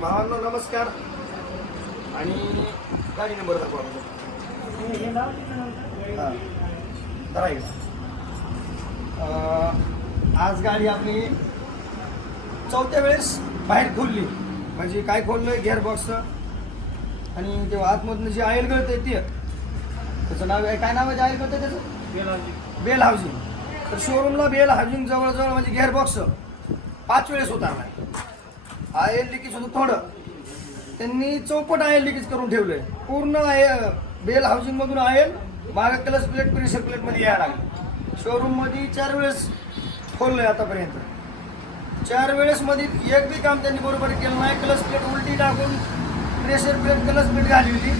भावांनो नमस्कार. आणि गाडी नंबर दाखवा. आज गाडी आपली चौथ्या वेळेस बाहेर खोलली. म्हणजे काय खोललंय, गिअरबॉक्स आणि तेव्हा आतमधनं जे ऑइल गळतंय ते, त्याचं नाव आहे काय, नाव आहे ऑइल गळतंय त्याचं? Bell housing. तर शोरूमला बेल हाऊसिंग जवळजवळ म्हणजे गिअरबॉक्स 5 वेळेस उतारलाय. ऑइल लिकेज होतं थोडं, त्यांनी चौपट ऑइल लिकेज करून ठेवलंय. पूर्ण बेल हाऊसिंग मधून ऑइल मागं क्लच प्लेट प्रेशर प्लेट मध्ये यायला लागलं. शोरूम मध्ये 4 वेळेस खोललंय आतापर्यंत. 4 वेळेस मध्ये एक बी काम त्यांनी बरोबर केलं नाही. क्लच प्लेट उलटी टाकून प्रेशर प्लेट क्लच प्लेट घालवली.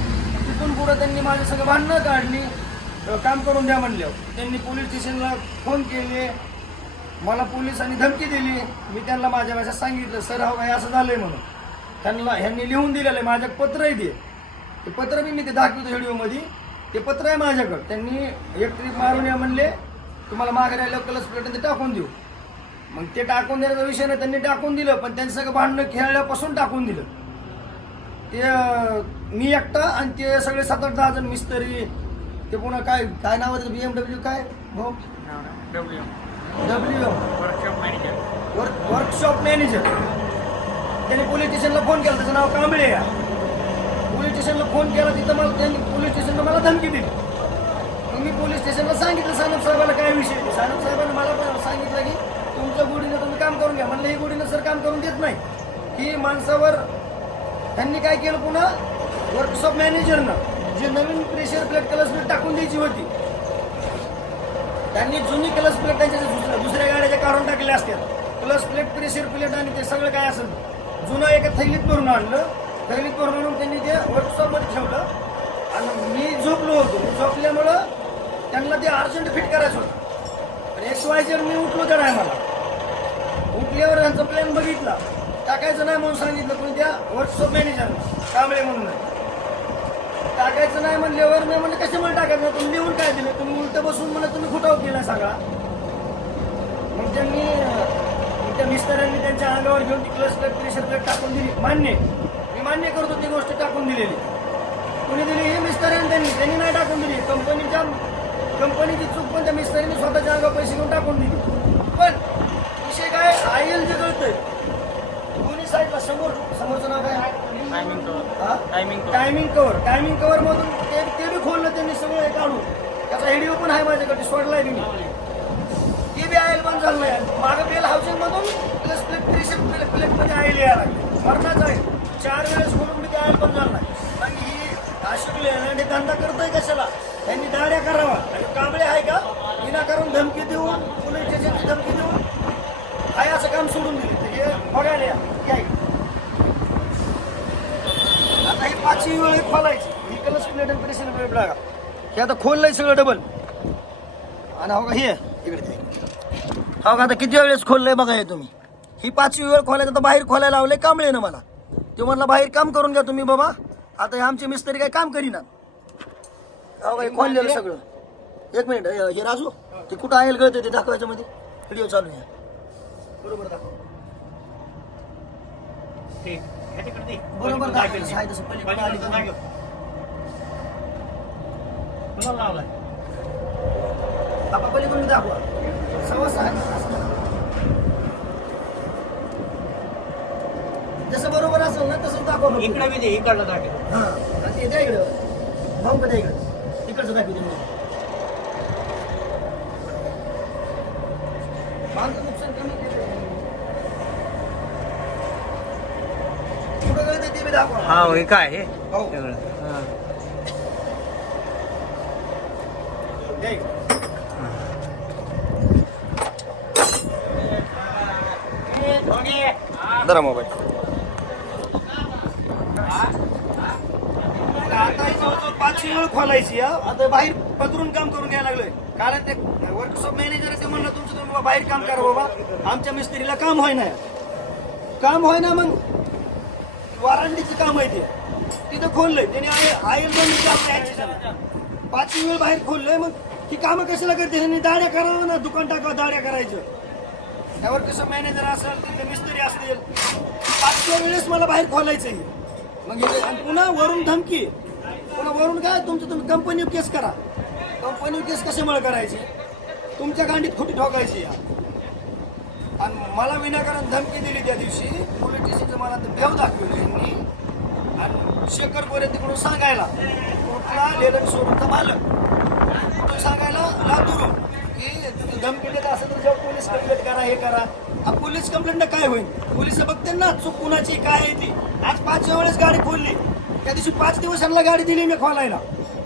तिथून पुढं त्यांनी माझ्या सगळं भांडणं काढली. काम करून द्या म्हणल्यावर त्यांनी पोलीस स्टेशनला फोन केले. मला पोलिसांनी धमकी दिली. मी त्यांना माझ्या भाषेत सांगितलं, सर हो काय असं झालंय म्हणून. त्यांना ह्यांनी लिहून दिलेलं आहे, माझ्या पत्रही दे. ते पत्र बी मी ते दाखवतो व्हिडिओमध्ये. ते पत्र आहे माझ्याकडं. त्यांनी एक ट्रिप मारून या म्हणले, तुम्हाला मागे राहिलं क्लच प्लेट ते टाकून देऊ. मग ते टाकून देण्याचा विषय नाही, त्यांनी टाकून दिलं. पण त्यांचं सगळं भांडणं खेळल्यापासून टाकून दिलं. ते मी एकटा आणि ते सगळे 7-8-10 जण मिस्त्री. ते पुन्हा काय काय नाव आहे BMW काय भाऊ, WM वर्कशॉप मॅनेजर. त्यांनी पोलीस स्टेशनला फोन केला. त्याचं नाव कांबळे या. पोलीस स्टेशनला फोन केला. तिथं मला त्यांनी पोलीस स्टेशनला मला धमकी दिली. मग मी पोलीस स्टेशनला सांगितलं सानप साहेबाला काय विषय. सानप साहेबांनी मला पण सांगितलं की तुमच्या गोडीनं तुम्ही काम करून घ्या. म्हणलं ही गोडीनं सर काम करून देत नाही. ही माणसावर त्यांनी काय केलं, पुन्हा वर्कशॉप मॅनेजरनं जे नवीन प्रेशर प्लेट क्लच प्लेट टाकून द्यायची होती, त्यांनी जुनी क्लच प्लेट त्यांच्या दुसऱ्या गाड्याच्या काढून टाकल्या असतात. क्लच प्लेट प्रेशर प्लेट आणि ते सगळं काय असेल जुनं एका थैलीत भरून आणलं. थैलीत भरून आणून त्यांनी ते वर्कशॉपमध्ये ठेवलं. आणि मी झोपलो होतो. मी झोपल्यामुळं त्यांना ते अर्जंट फिट करायचं होतं. आणि XYZ मी उठलो त्या टायमाला. उठल्यावर त्यांचा प्लॅन बघितला. टाकायचं नाही म्हणून सांगितलं कोणी त्या वर्कशॉप मॅनेजरनं, कांबळे म्हणून. टाकायचं नाही म्हणल्यावर मी म्हणलं कशामुळे टाकायचं नाही, तुम्ही लिहून काय दिलं, तुम्ही उलटं बसून मला तुम्ही खुटाव केला सगळा. मग त्यांनी त्या मिस्टरांनी त्यांच्या अंगावर घेऊन ती क्लच प्लेट प्रेशर प्लेट टाकून दिली. मान्य, मी मान्य करतो ती गोष्ट टाकून दिलेली. कोणी दिली हे मिस्टरांनी. त्यांनी नाही टाकून दिली. कंपनीची चूक, पण त्या मिस्टरांनी स्वतःच्या अंगावर पैसे घेऊन टाकून दिली. पण विषय काय, ऑइल जे गळतंय दोन्ही साईडला, समोरचं नाव काय, टायमिंग कव्हर मधून ते बी खोललं त्यांनी सगळं काढून. त्याचा व्हिडिओ पण आहे माझ्याकडे, सोडलाय मी. ते बी ऑइल बंद झालं नाही. मागं बेल हाऊसिंग मधून प्लस प्लेट प्लेट मध्ये ऑइल यायला लागले. मरणाच आहे. 4 वेळेस खोलून मी ते ऑइल बंद झालं नाही. आणि ही अशोक धंदा करतोय कशाला, त्यांनी दाड्या करावा. आणि कांबळे आहे का, विनाकारण धमकी देऊन, पोलीस स्टेशनची धमकी देऊन आहे असं काम सोडून दिले. हे बघायला या. आता ही 5वी वेळ खोलायची. ही क्लच प्लेट आणि प्रेशर प्लेट बघा, हे आता खोललंय सगळं डबल. आणि हो का हे इकडे, हो का आता किती वेळेस खोललंय बघा हे तुम्ही. ही 5वी वेळ खोलायचं. तर बाहेर खोलायला लावलंय कांबळे ना मला. ते म्हणलं बाहेर काम करून घ्या तुम्ही बाबा. आता हे आमचे मिस्त्री काही काम करीना. हो का, खोललेलं सगळं. 1 मिनिट, हे राजू ते कुठं ऑइल गळतं ते दाखवायचं मध्ये. व्हिडिओ चालू आहे बरोबर, दाखव बरोबर दाखवायचं आहे तसं. पलीकडे आली आपण पलीकडून दाखवा. सवस आहे जसं बरोबर असेल ना तसं दाखवा. इकडे बी दे, इकडलं दाखव. हां ते द्या इकडं. भाऊ द्या इकडं. तिकडचं दाखवते मी. मालचं नुकसान कमी केलं. कुठं गळतंय ते बी दाखवा. हा हे काय हे हो सगळं. द्या इकडं. जरा मोबाईल. आता ही जवळजवळ 5वी वेळ खोलायची. आता बाहेर पदरून काम करून घ्यायला लागलोय. कारण ते वर्कशॉप मॅनेजर ते म्हणलं तुमचं तुम्ही बाहेर काम करा बाबा, आमच्या मिस्त्रीला काम होय ना. काम होय ना. मग वारांडीचं काम आहे ते, तिथं खोललंय त्यांनी. ऑइल बंद 5वी वेळ बाहेर खोललंय. मग ही कामं कशाला करते, ह्यांनी दाड्या करावं ना, दुकान टाकावं, दाड्या करायचं. त्यावर कसं मॅनेजर असेल, तिथे मिस्त्री असतील, 5व्या वेळेस मला बाहेर खोलायचंय. मग हे आणि पुन्हा वरून धमकी, पुन्हा वरून काय तुमचं तुम्ही कंपनीवर केस करा. कंपनीवर केस कशामुळे करायची? तुमच्या गांडीत खोटी ठोकायची. आणि मला विनाकारण धमकी दिली त्या दिवशी. पोलीस स्टेशनचं मला ते भेव दाखवलं यांनी. आणि शेखर गोरे तिकडून सांगायला कुठला लेलन शोरूमचा मालक कुठून सांगायला लातूरून की धमकी देत असेल तर जेव्हा पोलीस कंप्लेंट करा, हे करा. पोलीस कंप्लेंट काय होईल? पोलीस बघते ना चूक कुणाची काय आहे ती. आज 5 वेळेस गाडी खोलली. त्या दिवशी 5 दिवसांना गाडी दिली मी खोलायला.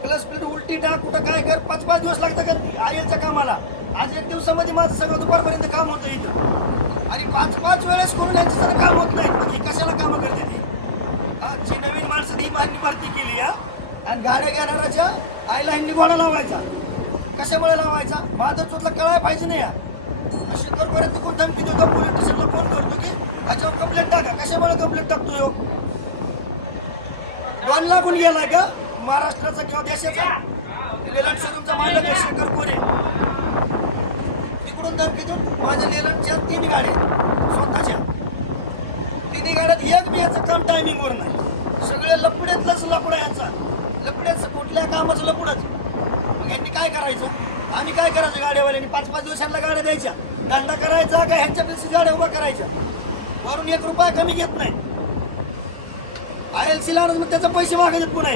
क्लच प्लेट उलटी टाक, कुठं काय कर, 5-5 दिवस लागतं का आयलच्या कामाला. आज 1 दिवसामध्ये माझं सगळं दुपारपर्यंत काम होतं इथं. आणि 5-5 वेळेस करून यांचं सगळं काम होत नाही. ही कशाला कामं करते ती? जी नवीन माणसं ही मागणी भरती केली आणि गाड्या घेणाऱ्याच्या आईला ह्यांनी घोडा लावायचा. कशामुळे लावायचा? माझं चोतला कळायला पाहिजे नाही. शेखरपर्यंत कोण धमकी देतो, पोलीस स्टेशनला फोन करतो की ह्याच्यावर कंप्लेंट टाका. कशामुळे कंप्लेंट टाकतो? 2 लाखून गेलाय का महाराष्ट्राचा किंवा देशाचा? लेलंड शोरूमचा मालक आहे शेखर गोरे. तिकडून धमकी देऊन माझ्या लेलंडच्या 3 गाड्या स्वतःच्या 3 गाड्यात एक बी याचं काम टायमिंगवर नाही. सगळे लपड्यातलंच लपडा यांचा. लपड्याचं कुठल्या कामाचं लपडच. मग यांनी काय करायचं? आम्ही काय करायचं? गाड्यावाल्यांनी 5-5 दिवसांना गाड्या द्यायच्या. धंदा करायचा का ह्यांच्या पेक्षा गाड्या उभा करायच्या. वरून 1 रुपया कमी घेत नाही. ILC ला मग त्याचे पैसे मागायचे पुन्हा.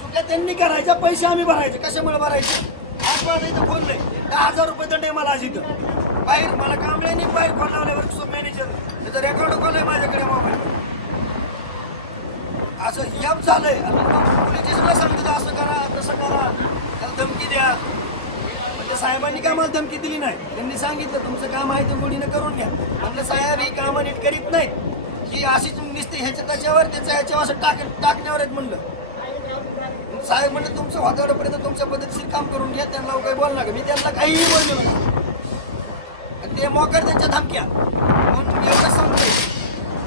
चुक्या त्यांनी करायच्या, पैसे आम्ही भरायचे. कशामुळे भरायचे? आज माझं इथं खोललंय 10,000 रुपये दंड आहे मला आज इथं. बाहेर मला कांबळ्यांनी बाहेर खोल लावल्यावर मॅनेजर त्याचं रेकॉर्ड खोललंय माझ्याकडे मोबाईल. असं यप झालंय. पोलीस स्टेशनला सांगतो असं करा, तसं करा, त्याला धमकी द्या. म्हणजे साहेबांनी काय मला धमकी दिली नाही. त्यांनी सांगितलं तुमचं काम आहे ते गोडीनं करून घ्या. म्हणलं साहेब ही कामं नीट करीत नाहीत. ही अशीच निसते ह्याच्या त्याच्यावर त्याचं ह्याच्यावर असं टाकण्यावर आहेत म्हणलं. साहेब म्हणलं तुमचं वातावरणापर्यंत तुमच्या पद्धतीने काम करून घ्या. त्यांना काही बोलला का? मी त्यांना काहीही बोललो नाही. आणि ते मोकर त्यांच्या धमक्या. म्हणून मी एवढं सांगतोय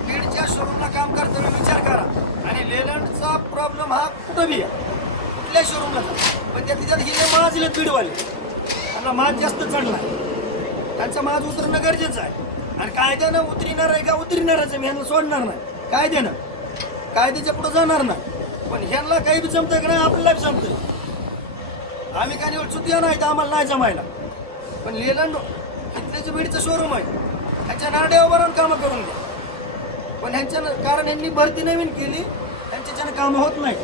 बीडच्या शोरूमला काम करताना विचार करा. आणि लेलंडचा प्रॉब्लेम हा कुठं बी आहे, कुठल्या शोरूमला जा. पण त्याच्यात हे माज दिले बीडवाले. त्यांना माज जास्त चढला. त्यांचा माज उतरणं गरजेचं आहे. आणि कायद्यानं उतरणार आहे का? उतरणारच आहे. मी ह्यांना सोडणार नाही. कायद्यानं कायद्याच्या पुढे जाणार नाही. पण ह्यांना काही बी जमतंय का नाही? आपल्याला बी जमतंय. आम्ही काय निवड चुतिया नाही तर आम्हाला नाही जमायला. पण लेलंड इथल्याचं बीडचं शोरूम आहे. ह्याच्या नारड्या उभं राहून कामं करून घ्या. पण ह्यांच्यानं कारण यांनी भरती नवीन केली, त्यांच्याच्यानं कामं होत नाही.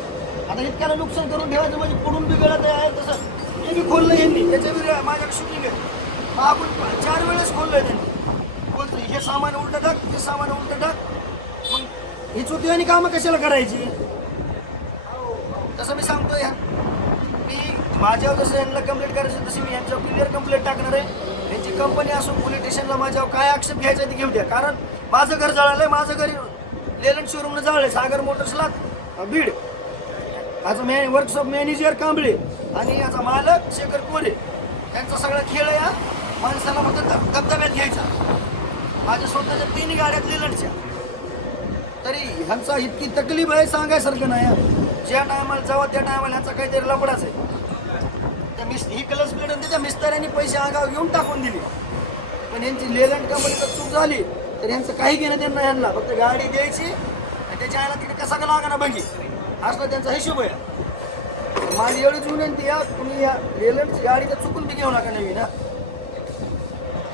आता इतक्याला नुकसान करून ठेवायचं म्हणजे पुढून बी गळत आहे. तसं हे बी खोललं यांनी. त्याच्या माझ्याकडे शूटिंग आहे. आपण 4 वेळेस खोललंय त्यांनी. बोलतो हे सामान उलटं टाक, ते सामान उलटं टाक. मग ही चुकीवानी कामं कशाला करायची? तसं मी सांगतोय मी माझ्यावर जसं यांना कंप्लेंट करायचं तशी मी यांच्यावर क्लिअर कंप्लेंट टाकणार आहे. यांची कंपनी असून पोलीस स्टेशनला माझ्यावर काय आक्षेप घ्यायचा ते घेऊ द्या. कारण माझं घर जळालंय. माझं घर लेलंड शोरूमनं जळलंय. सागर मोटर्सला बीड. माझं वर्कशॉप मॅनेजर कांबळे आणि याचा मालक शेखर कोरे. यांचा सगळा खेळ या माणसाला फक्त धबधब्यात घ्यायचा. माझ्या स्वतःच्या 3 गाड्यात लेलंडच्या. तरी ह्यांचा इतकी तकलीफ आहे सांगायसारखं नाही. ज्या टायमाला जावं त्या टायमाला ह्यांचा काहीतरी लपडाच आहे. त्या ही क्लच प्लेट आणि त्या मिस्त्र्यांनी पैसे आगाव घेऊन टाकून दिले. पण यांची लेलंड कंपनीचा चूक झाली तर यांचं काही घेणं देणं नाही. ह्यांना फक्त गाडी द्यायची आणि त्याच्या आयला तिथे कसा का लागा ना बघी असला त्यांचा हिशोब आहे. माझी एवढीच विनंती या तुम्ही या लेलंडची गाडी तर चुकून बी घेऊ नका नवीन.